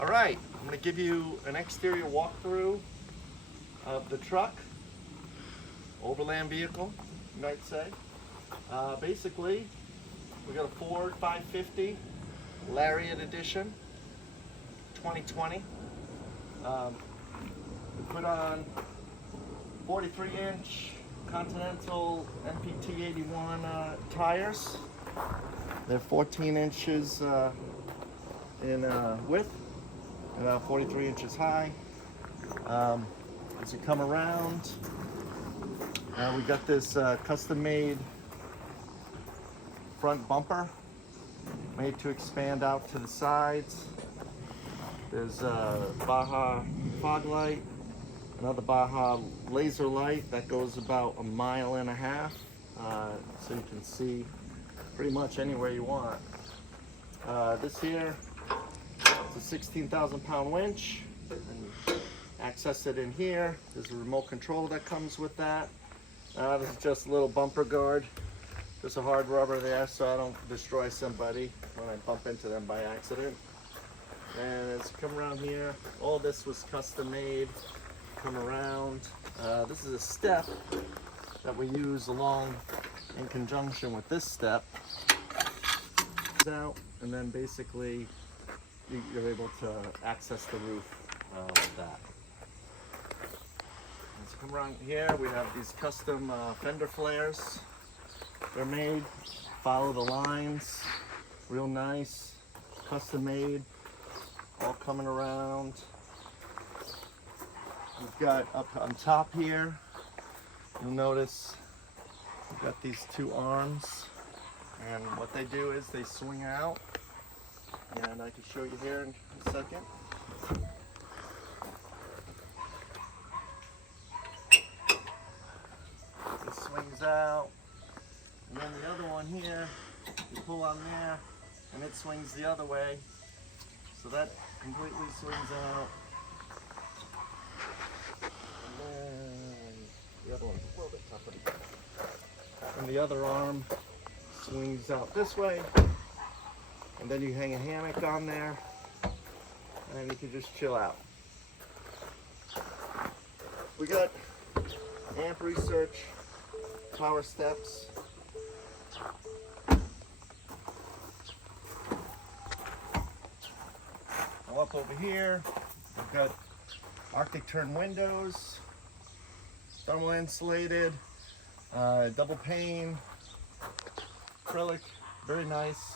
All right, I'm going to give you an exterior walkthrough of the truck, overland vehicle, you might say. Basically, we got a Ford 550 Lariat Edition, 2020. We put on 43-inch Continental NPT 81 tires. They're 14 inches in width, and about 43 inches high. As you come around, we got this custom-made front bumper made to expand out to the sides. There's a Baja fog light, another Baja laser light that goes about 1.5 miles, so you can see pretty much anywhere you want. This here is a 16,000 pound winch, and access it in here. There's a remote control that comes with that. This is just a little bumper guard. There's a hard rubber there so I don't destroy somebody when I bump into them by accident. And as you come around here, all this was custom made. Come around. This is a step that we use along in conjunction with this step. Out, and then basically you're able to access the roof with that. As you come around here, we have these custom fender flares. They're made, follow the lines, real nice, custom made, all coming around. We've got up on top here, you'll notice we've got these two arms, and what they do is they swing out, and I can show you here in a second. It swings out, and then the other one here, you pull on there, and it swings the other way, so that completely swings out. The other one's a little bit tougher. And the other arm swings out this way, and then you hang a hammock on there, and you can just chill out. We got amp research, power steps. Now up over here, we've got Arctic turn windows, thermal insulated, double pane, acrylic, very nice.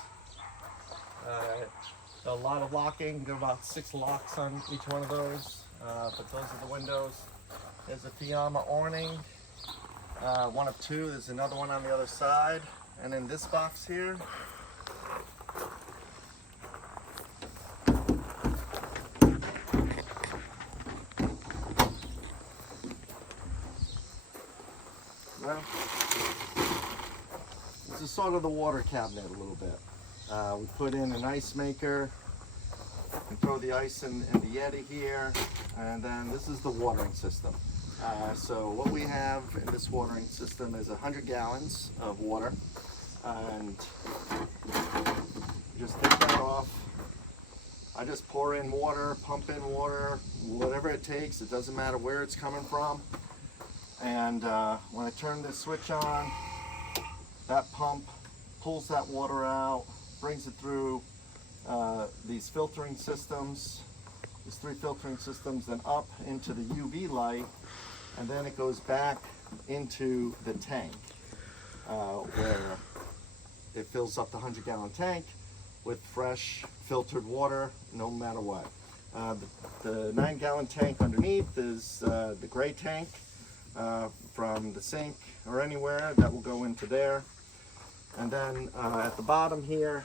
A lot of locking, got about 6 locks on each one of those, but those are the windows. There's a Fiamma awning, one of 2, there's another one on the other side, and in this box here, well, this is sort of the water cabinet a little bit. We put in an ice maker, and throw the ice in the Yeti here, and then this is the watering system. So what we have in this watering system is 100 gallons of water, and just take that off. I just pour in water, pump in water, whatever it takes. It doesn't matter where it's coming from. And when I turn this switch on, that pump pulls that water out, brings it through these filtering systems, these 3 filtering systems, then up into the UV light, and then it goes back into the tank where it fills up the 100-gallon tank with fresh filtered water, no matter what. The 9-gallon tank underneath is the gray tank from the sink or anywhere that will go into there. And then at the bottom here,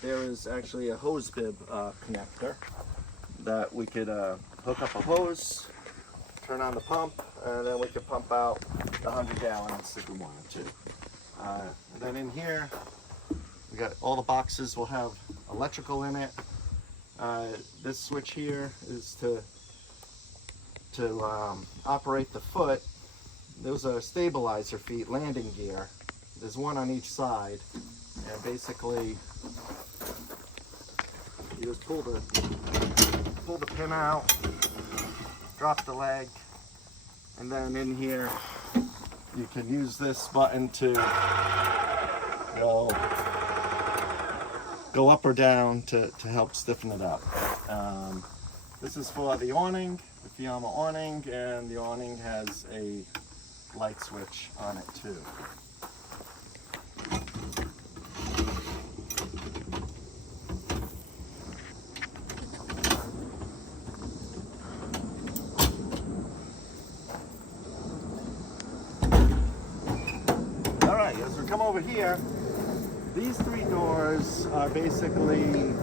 there is actually a hose bib connector that we could hook up a hose, turn on the pump, and then we could pump out the 100 gallons if we wanted to. And then in here, we got all the boxes will have electrical in it. This switch here is to operate the foot. Those are stabilizer feet, landing gear. There's one on each side, and basically You just pull the pin out, drop the leg, and then in here you can use this button to go up or down to help stiffen it up. This is for the awning, the Fiamma awning, and the awning has a light switch on it too. All right, as we come over here, these three doors are basically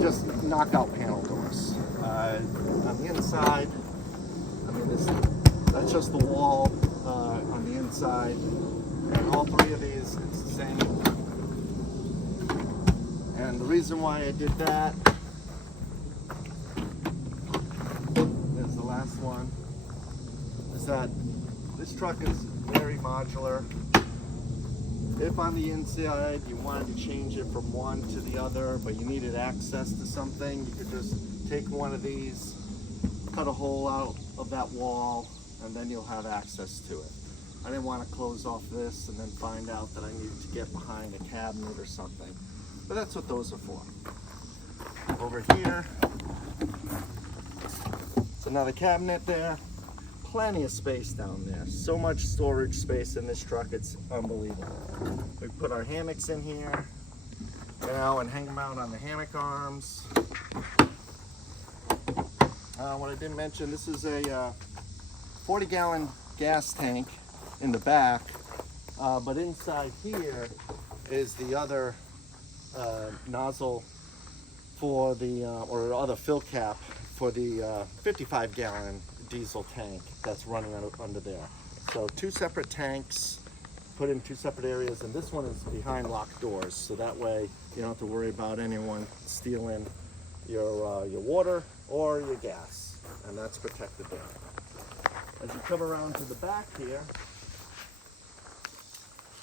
just knockout panel doors. On the inside, I mean, that's just the wall on the inside. And all three of these, it's the same. And the reason why I did that, there's the last one, is that this truck is very modular. If on the inside you wanted to change it from one to the other, but you needed access to something, you could just take one of these, cut a hole out of that wall, and then you'll have access to it. I didn't want to close off this and then find out that I needed to get behind a cabinet or something. But that's what those are for. Over here, it's another cabinet there. Plenty of space down there. So much storage space in this truck, it's unbelievable. We put our hammocks in here, you know, and hang them out on the hammock arms. What I didn't mention, this is a 40-gallon gas tank in the back, but inside here is the other nozzle for the, or other fill cap for the 55-gallon diesel tank that's running under there. So two separate tanks put in two separate areas, and this one is behind locked doors, so that way you don't have to worry about anyone stealing your water or your gas, and that's protected there. As you come around to the back here,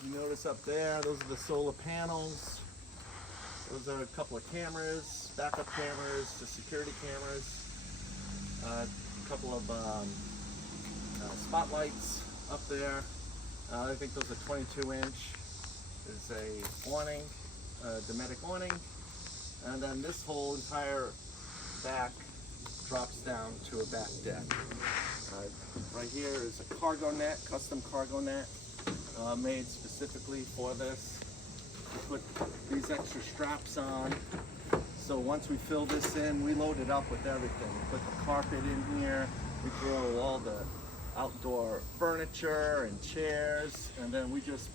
you notice up there, those are the solar panels. Those are a couple of cameras, backup cameras, just security cameras. A couple of spotlights up there. I think those are 22-inch. There's a awning, Dometic awning, and then this whole entire back drops down to a back deck. Right here is a cargo net, custom cargo net, made specifically for this. We put these extra straps on. So once we fill this in, we load it up with everything. We put the carpet in here, we throw all the outdoor furniture and chairs, and then we just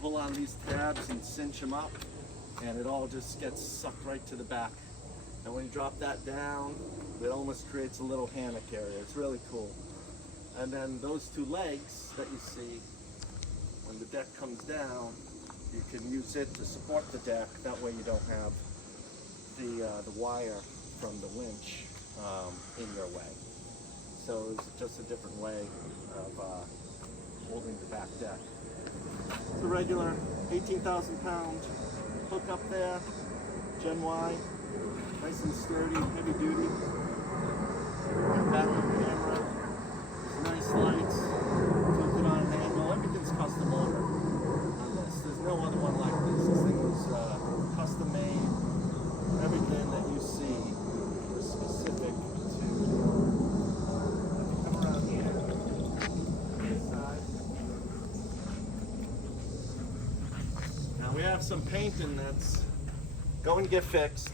pull on these tabs and cinch them up, and it all just gets sucked right to the back. And when you drop that down, it almost creates a little hammock area. It's really cool. And then those two legs that you see, when the deck comes down, you can use it to support the deck. That way you don't have the wire from the winch in your way. So it's just a different way of holding the back deck. It's a regular 18,000 pound hook up there, Gen Y, nice and sturdy, heavy duty. Backup camera, nice lights, tilted on an angle, everything's custom ordered on this. There's no other one like this. This thing was custom made. Everything that you see is specific to, if you come around here, this side. Now we have some painting that's going to get fixed.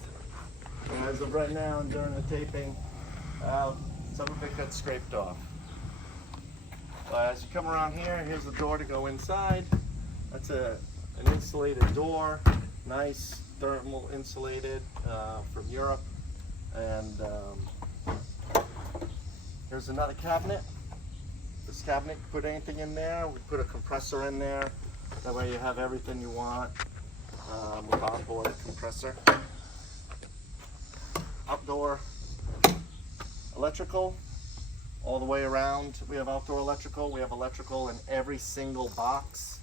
And as of right now, during the taping, some of it got scraped off. As you come around here, here's the door to go inside. That's an insulated door, nice thermal insulated from Europe. And here's another cabinet. This cabinet, you put anything in there. We put a compressor in there. That way you have everything you want with onboard compressor. Outdoor electrical all the way around. We have outdoor electrical. We have electrical in every single box.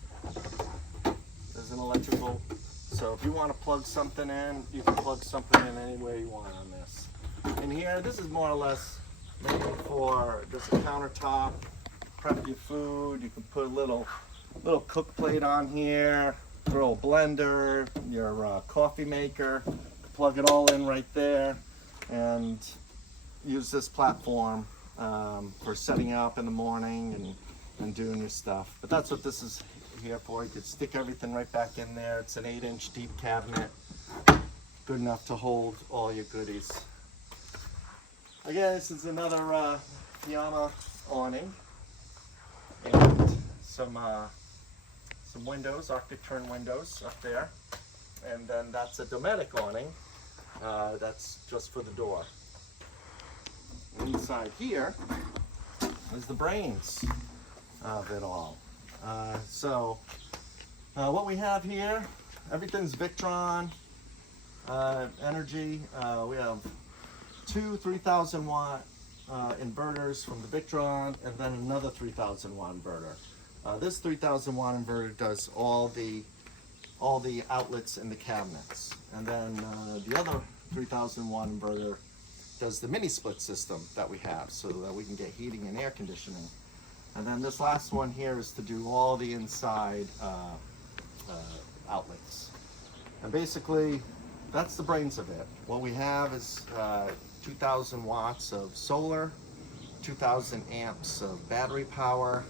There's an electrical So if you want to plug something in, you can plug something in anywhere you want on this. In here, this is more or less made for just a countertop, prep your food. You can put a little cook plate on here, throw a blender, your coffee maker, plug it all in right there, and use this platform for setting up in the morning and doing your stuff. But that's what this is here for. You can stick everything right back in there. It's an 8-inch deep cabinet, good enough to hold all your goodies. Again, this is another Fiamma awning, and some windows, Arctic Tern windows up there, and then that's a Dometic awning. That's just for the door. Inside here is the brains of it all. What we have here, everything's Victron energy. We have two 3,000 watt inverters from the Victron, and then another 3,000 watt inverter. This 3,000 watt inverter does all the outlets in the cabinets, and then the other 3,000 watt inverter does the mini split system that we have, so that we can get heating and air conditioning. And then this last one here is to do all the inside outlets. And basically, that's the brains of it. What we have is 2,000 watts of solar, 2,000 amps of battery power.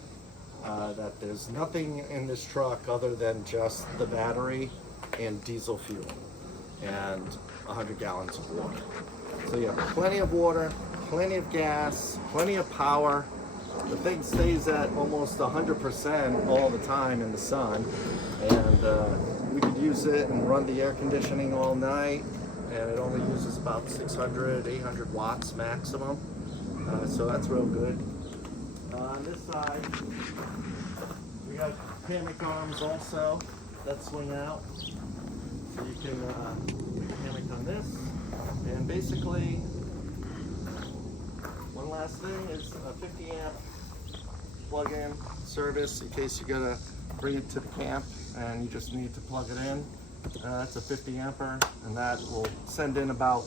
That there's nothing in this truck other than just the battery and diesel fuel, and 100 gallons of water. So you have plenty of water, plenty of gas, plenty of power. The thing stays at almost 100% all the time in the sun, and we could use it and run the air conditioning all night, and it only uses about 600, 800 watts maximum, so that's real good. On this side, we got hammock arms also that swing out, so you can hammock on this. And basically, one last thing is a 50 amp plug-in service in case you gotta bring it to the camp and you just need to plug it in. That's a 50 amper, and that will send in about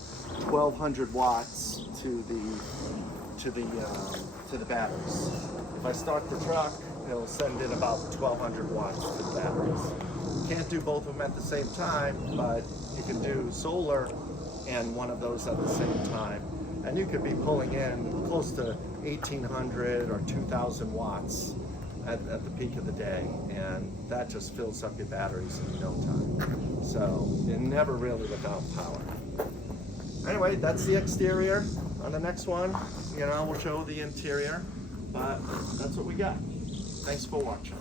1,200 watts to the batteries. If I start the truck, it'll send in about 1,200 watts to the batteries. You can't do both of them at the same time, but you can do solar and one of those at the same time. And you could be pulling in close to 1,800 or 2,000 watts at the peak of the day, and that just fills up your batteries in no time. So you're never really without power. Anyway, that's the exterior. On the next one, we'll show the interior, but that's what we got. Thanks for watching.